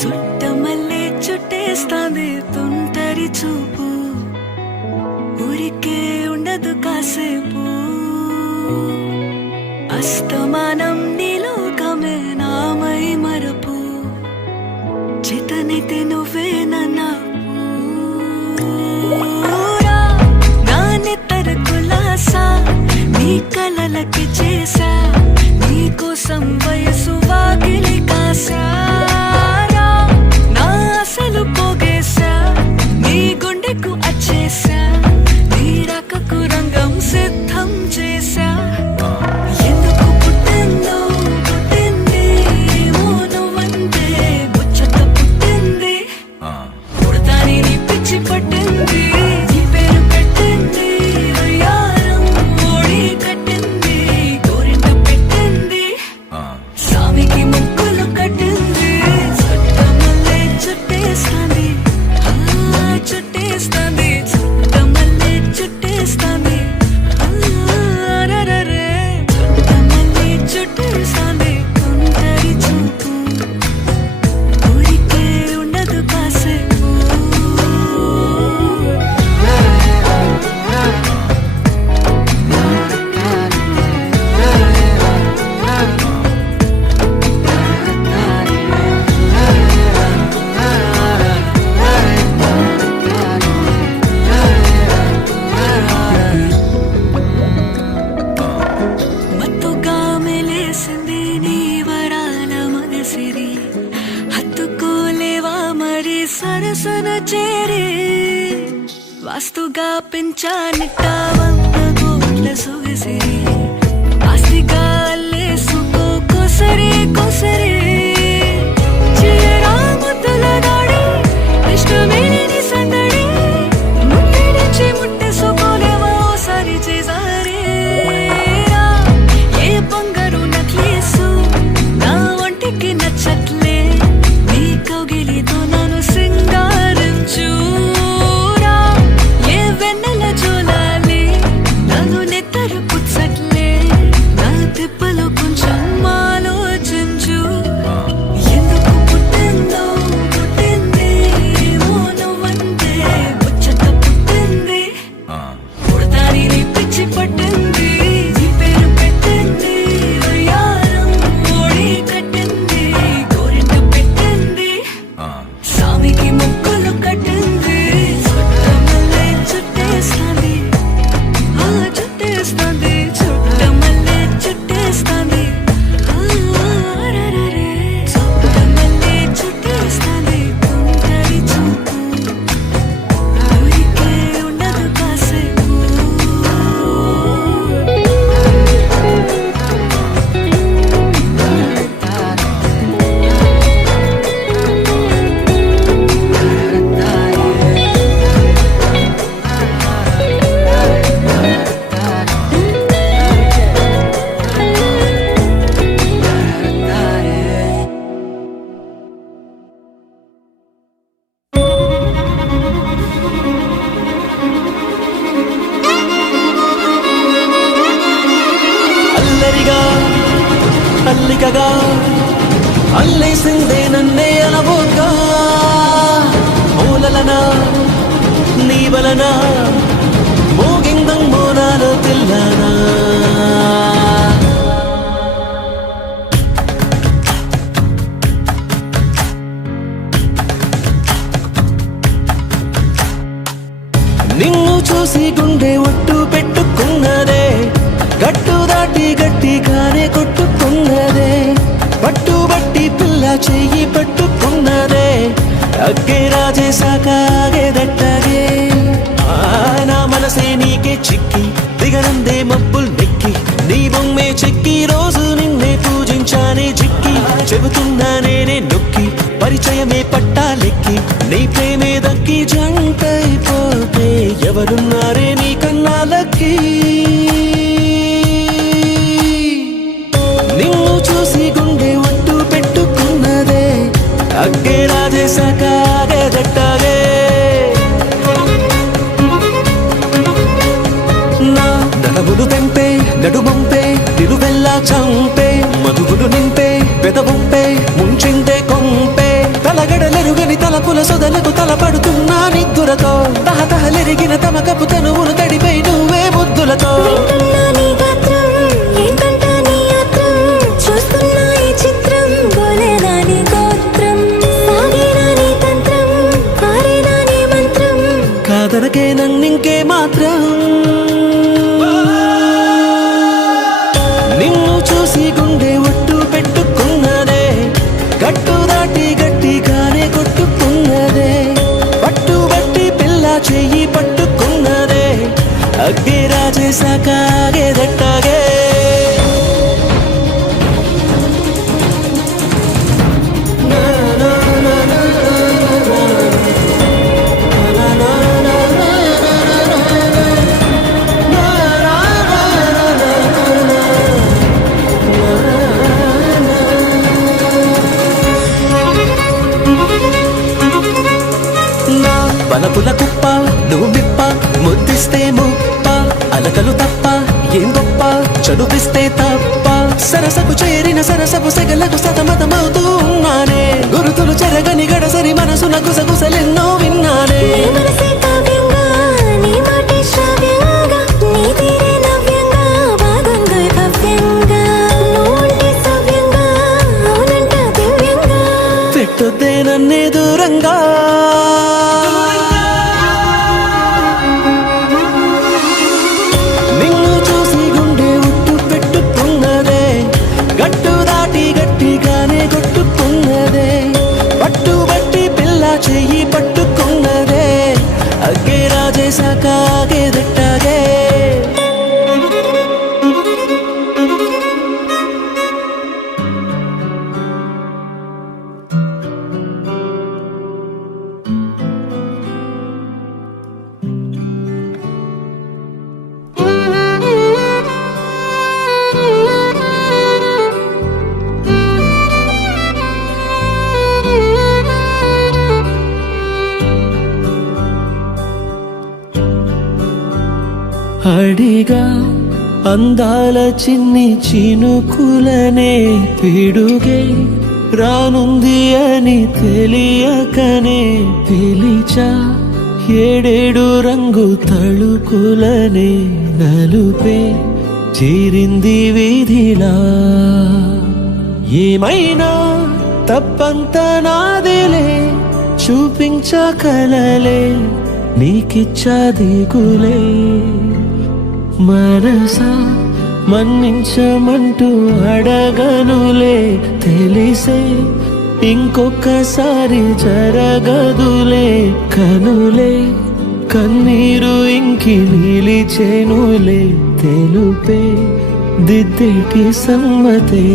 చుట్టమల్లే చుట్టేస్తాంది తుంటరి చూపు, ఊరికే ఉండదు కాసేపు. అస్తమానం నీలోకమే నామై మరపు, చితనితే నువ్వే నన్నా నా నెత్తర కులాసా నీ కలలకి చేసా, నీ కోసం వయసు వాకిలి కాసా. నా అసలు పోగేసా నీ గుండెకు అచ్చేసా, నీ రకకు రంగం సిద్ధం చేసా. ఎందుకు పుట్టిందో పుట్టింది ఏమో నువ్వంటే ముచ్చట పుట్టింది, పుడతాని నీ పిచ్చి పట్టింది. నీ పేరు పెట్టింది వయ్యారం ఓడి కట్టింది, గోరింట పెట్టింది సామికి ముక్కులు కట్టింది. చుట్టమల్లే చుట్టేస్తాంది చుట్టేస్తాంది, చుట్టమల్లే చుట్టేస్తాంది రరరే. చుట్టమల్లే చుట్టేస్తాంది తుంటరి చూపు, ఊరికే ఉండదు కాసేపు. మత్తుగా మెలేసింది నీ వరాల మగసిరి, హత్తుకోలేవా మరి సరసన చేరి. వాస్తుగా పెంచానిట్ట 100 కోట్ల సొగసిరి, ఆస్తిగా అల్లేసుకో కొసరి కొసరి. చేయరా ముద్దుల దాడి ఇష్టమేని సందడి, ముట్టడిచి ముట్టేసుకోలేవా ఓసారి చేజారి. ఏ బంగారు నక్లీసు నా ఒంటికి నచ్చట్లే, నీ కౌగిలితో నన్ను సింగారించురా. ఏ వెన్నెల జోలాలి నన్ను నెత్తరు పుచ్చట్లే, నా తిప్పలో కొంచెం ఆలోచించు. ఎందుకు పుట్టిందో పుట్టింది ఏమో నువ్వంటే ముచ్చట పుట్టింది, పుడతాని నీ పిచ్చి పట్టింది. నీ పేరు పెట్టింది వయ్యారం ఓడి కట్టింది, గోరింట పెట్టింది సామికి ముక్కులు కట్టింది. చుట్టమల్లే చుట్టేస్తాంది చుట్టేస్తాంది, చుట్టమల్లే చుట్టేస్తాంది రరరే. చుట్టమల్లే చుట్టేస్తాంది తుంటరి చూపు, ఊరికే ఉండదు కాసేపు. అల్లరిగా అల్లికగా అల్లేసిందే నన్నే అలవోగా, మూలలనా నీ వలన మోగిందం మోనాలో తెల్లనా. నిన్ను చూసి గుండె ఒట్టు పెట్టుకున్నదే, గట్టు దాటి గట్టిగానే కొట్టుకున్నదే. పట్టుబట్టి పిల్ల చెయ్యి పట్టుకున్నదే, అగ్గే రాజేశాక ఆగేదట్టగే. నా మనసే నీకే చిక్కి దిగనందే మబ్బుల్ నెక్కి, నీ బొమ్మే చెక్కి రోజు నిన్నే పూజించానే జిక్కి. చెబుతున్నా నేనే నొక్కి పరిచయమే పట్టాలెక్కి, నీ ప్రేమే దక్కి జంటైపోతే ఎవరున్నారే నీ కన్నాలకి. నిన్ను చూసి గుండె ఒట్టు పెట్టుకున్నదే, అగ్గే రాజేశాక ఆగేదట్టగే. నా నడములు తెంపే నడుమంపే నిలువెల్లా చంపే, మధువులు నింపే పెదవంపే ముంచిందే కొంపే, తలగ నవ్వులతో తహతహలెరిగిన తమ కపు తనువును తడిపై నువ్వే ముద్దులతో వింటున్నా నీ గాత్రం, ఏంటంటా నీ యాత్రం, చూస్తున్నా ఈ చిత్రం, బోలేనా నీ గోత్రం, సాగేనా నీ తంత్రం, పారేనా నీ మంత్రం. కాదనకే నన్నింకే మాత్రం నిన్ను చూసి గుండె ఒట్టు పెట్టుకున్నదే గట్టు దాటి గట్టిగానే కొట్టుకున్నదే పట్టుబట్టి పిల్ల చెయ్యి పట్టుకున్నదే అగ్గే రాజేశాక ఆగేదట్టాగే బలపుల కుప్ప నువ్వు విప్ప ముద్దిస్తే ముప్ప అలకలు తప్ప ఏం గొప్ప చనుపిస్తే తప్ప సరసకు చేరిన సరసపు సెగలకు సతమతమవుతూ ఉన్నానే గురుతులు చెరగని గడసరి మనసున గుసగుసలెన్నో విన్నానే నీ మనసే కావ్యంగా, నీ మాటే శ్రావ్యంగా, నీ తీరే నవ్యంగా, బాగుంది భవ్యంగా, నువ్వుంటే సవ్యంగా, అవునంట దివ్యంగా. పెట్టొద్దే నన్నే దూరంగా నిన్ను చూసి గుండె ఉట్టు పెట్టుకున్నదే గట్టు దాటి గట్టిగానే కొట్టుకున్నదే పట్టుబట్టి పిల్ల చెయ్యి పట్టుకున్నదే అగ్గే రాజేశాక ఆగేదట్టాగే అడిగా అందాల చిన్ని చినుకులనే పిడుగే రానుంది అని తెలియకనే పిలిచా ఏడేడు రంగు తళుకులనే నలుపే చేరింది వీధిలా ఏమైనా తప్పంత నాదిలే చూపించకలలే నీకిచ్చా దిగులే మనసా మన్నించమంటూ అడగనులే తెలిసే ఇంకొకసారి జరగదులే కనులే కన్నీరు ఇంకి నిలిచేనులే తెలుపే దిద్దేటి సమ్మతే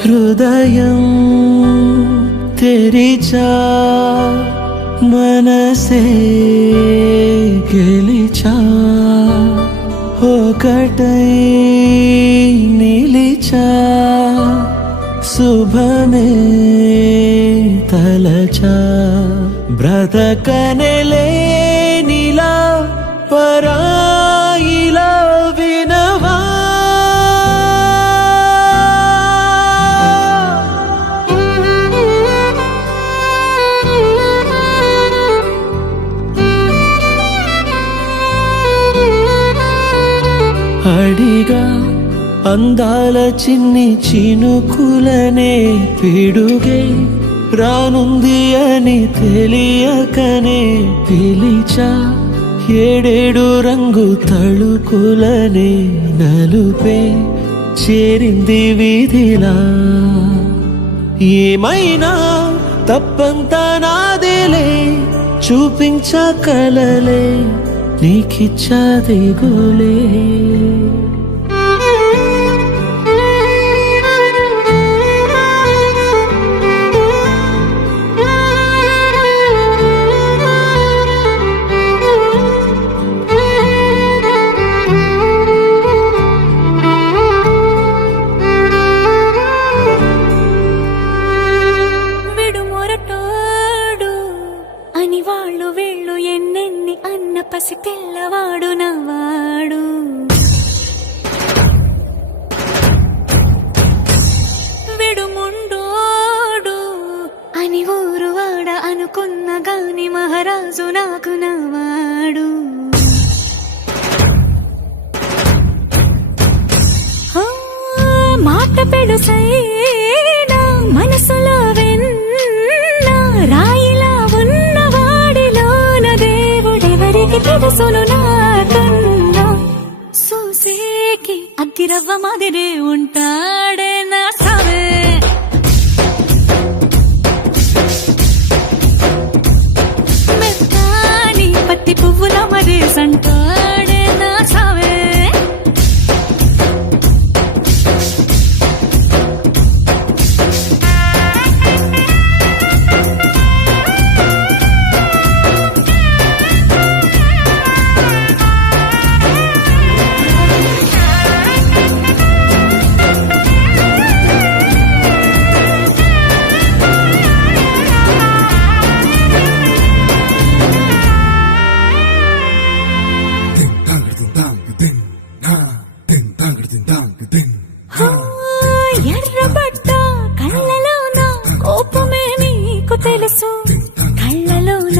హృదయం తెరిచా మనసే గెలిచా ఒకటై నిలిచా శుభమే తలచా బ్రతకనెలే నీలా పరాయిలా వినవా అడిగా అందాల చిన్ని చినుకులనే పిడుగే రానుంది అని తెలియకనే పిలిచా ఏడేడు రంగు తళుకులనే నలుపే చేరింది వీధిలా ఏమైనా తప్పంతా నాదేలే చూపించకలలే నీకిచ్చా దిగులే అనుకున్న గాని మహారాజు నాకు నవాడు. ఆ, మాట పెడుసైనా మనసులో వెన్న రాయిలా ఉన్నవాడిలోన దేవుడెవరికి తెలుసును నాకన్నా. సూసేకి అగ్గిరవ్వ మాదిరి ఉంటాడే నా సావే. మెత్తాని పత్తి పువ్వుల మరి సంటాడే నా సావే. ఎర్రబడ్డ కళ్ళలోన కోపమే నీకు తెలుసు, కళ్ళలోన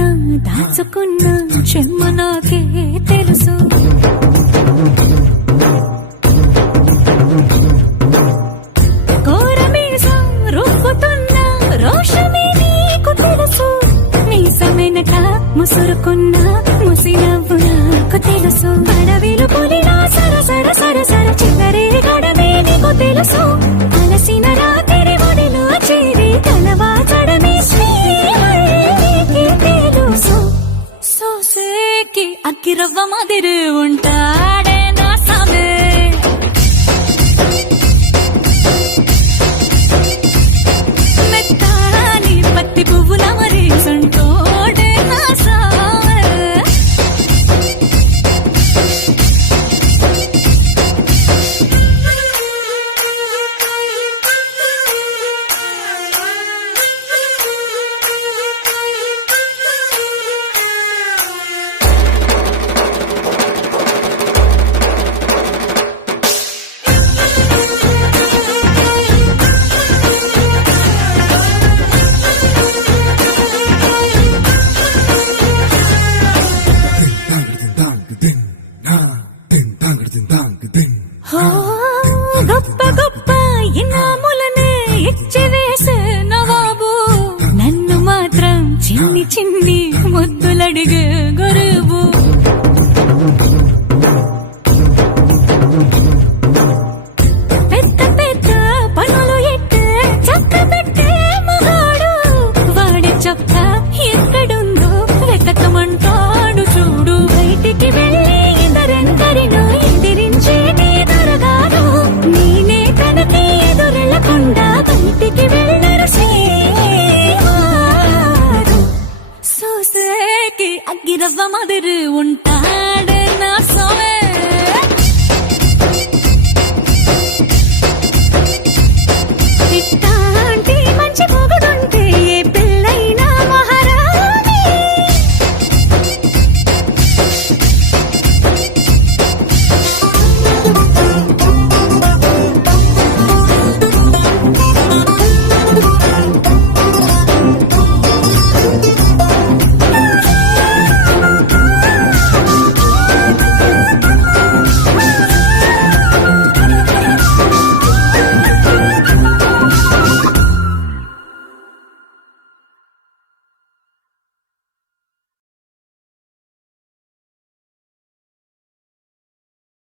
దాచుకున్న చెమ్మ నాకే తెలుసు. కోరమీసం రుబ్బుతున్న రోషమే నీకు తెలుసు, మీసమెనక ముసురుకున్న ముసినవ్వు నాకు తెలుసు. అడవిలు పులిలా సరసర సరసర చిల్లరే గడమే నీకు తెలుసు, అలసిన రాత్రి ఒడిలో చేరి తలవాచడమే శ్రీహరికి తెలుసు. సోసేకి అగ్గిరవ్వ మాదిరి ఉంటాడే నా సామే. మెత్తాని పత్తి పువ్వుల మరి సంటోడే నా సామే. హో, గొప్ప గొప్ప ఇనాములనే ఇచ్చి వేసే నవాబు, నన్ను మాత్రం చిన్ని చిన్ని ముద్దులడిగే గురువు. పెద్ద పెద్ద పనులు ఎట్టే చక్క పెట్టే మగాడు, వాడి చొక్క ఎక్కడుందో వెతకమంటాడు చూడు. బయటికి వెళ్ళి ఇద్దరెందరినో ఎదిరించేటి దొరగారు, నేనే తనకి ఎదురెళ్ళకుండా బయటికి వెళ్ళరు శ్రీవారు. సోసేకి అగ్గిరవ్వ మాదిరి ఉంటా